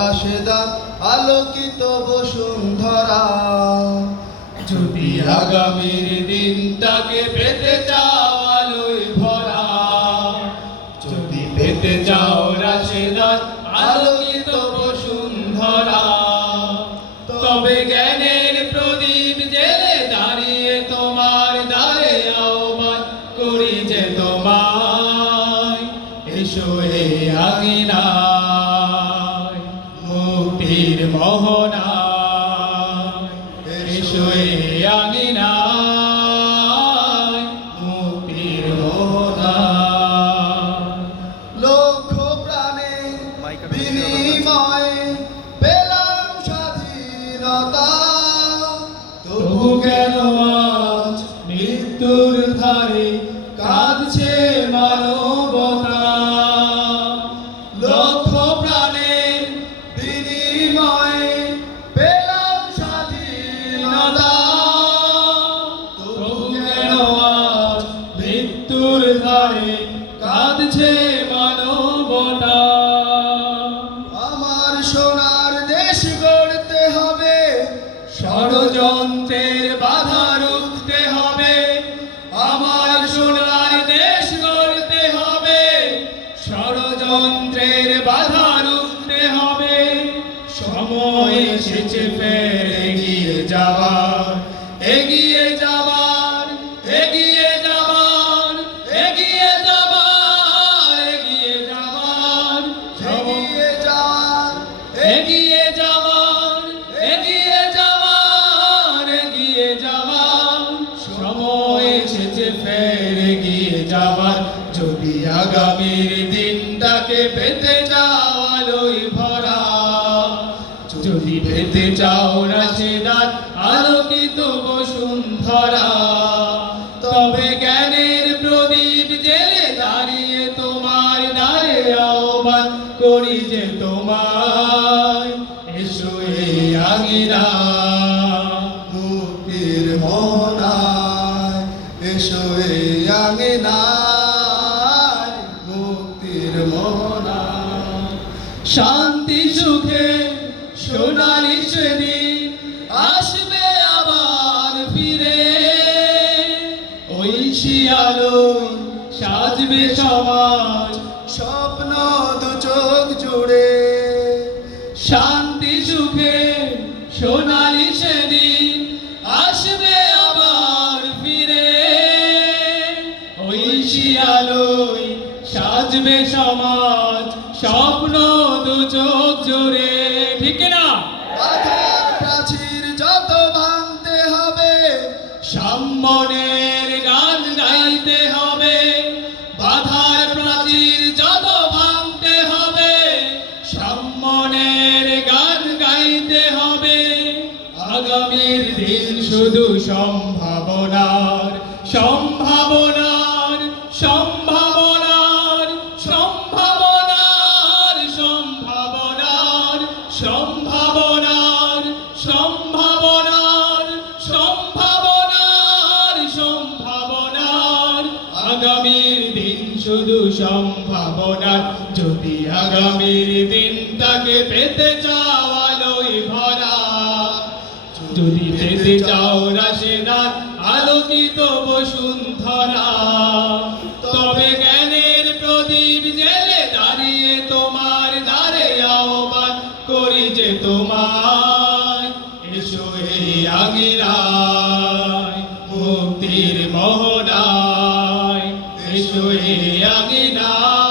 রাশেদা আলোকিত বসুন্ধরা। যদি আগামীর দিনটাকে পেতে চাও আলোয় ভরা, যদি পেতে চাও রাশেদার আলোকিত বসুন্ধরা, তবে জ্ঞানের প্রদীপ জেলে দাঁড়িয়ে তোমার দ্বারে আহ্বান করি যে তোমায়, এসো এই আঙিনায় মুক্তির মোহনায়, এসো এই আঙিনায় মুক্তির মোহনায়। লক্ষ প্রাণে বিনিময়ে পেলাম স্বাধীনতা, তবু কেন আজ মৃত্যুর ধারে কাঁদছে মানবতা? লক্ষ প্রাণের বিনিময়ে পেলাম স্বাধীনতা, তবু কেন আজ মৃত্যুর ধারে কাঁদছে মানবতা? আমার সোনার দেশ গড়তে হবে, ষড়যন্ত্রের বাধা রুখতে হবে, আমার সোনার দেশ গড়তে হবে, ষড়যন্ত্রের বাধা রুখতে হবে। সময় এসেছে ফের এগিয়ে যাওয়ার, এগিয়ে যাওয়ার, এগিয়ে যাওয়ার, এগিয়ে যাওয়ার, এগিয়ে যাওয়ার, এগিয়ে যাওয়ার, এগিয়ে যাওয়ার, এগিয়ে যাওয়ার, এগিয়ে যাওয়ার সময় এসেছে ফের এগিয়ে যাওয়ার। যদি আগামীর দিনটাকে পেতে চাও আলোয় ভরা, যদি পেতে চাও রাশেদার আলোকিত বসুন্ধরা, তবে জ্ঞানের প্রদীপ জেলে দাঁড়িয়ে তোমার দ্বারে আহ্বান করি যে তোমায়, এসো এই আঙিনায় মুক্তির মোহনায়, এসো এই আঙিনায় মুক্তির মোহনায়। শান্তি সুখে সোনালি সেদিন আসবে আবার ফিরে, ঐশী আলোয় সাজবে সমাজ স্বপ্ন দু চোখ জুড়ে, শান্তি সুখে সোনালি সেদিন আসবে আবার ফিরে, ঐশী আলোয় সাজবে সমাজ স্বপ্ন দু চোখ জোরে। ঠিক না? বাধার প্রাচীর যত ভাঙতে হবে, সম্মানের গান গাইতে হবে, বাধার প্রাচীর যত ভাঙতে হবে, সম্মানের গান গাইতে হবে। আগামীর দিন শুধু সম্ভাবনার, সম্ভাবনার, সম্ভাবনার, সম্ভাবনার, সম্ভাবনার, সম্ভাবনার, সম্ভাবনার, সম্ভাবনার, সম্ভাবনার। আগামীর দিন শুধু সম্ভাবনার। যদি আগামীর দিনটাকে পেতে চাও আলোয় ভরা, যদি পেতে চাও রাশেদার আলোকিত বসুন্ধরা, তবে জ্ঞানের প্রদীপ জেলে দাঁড়িয়ে তোমার দ্বারে আহ্বান করি যে তোমায়, এসো এই আঙিনায় মুক্তির মোহনায়, এসো এই আঙিনায়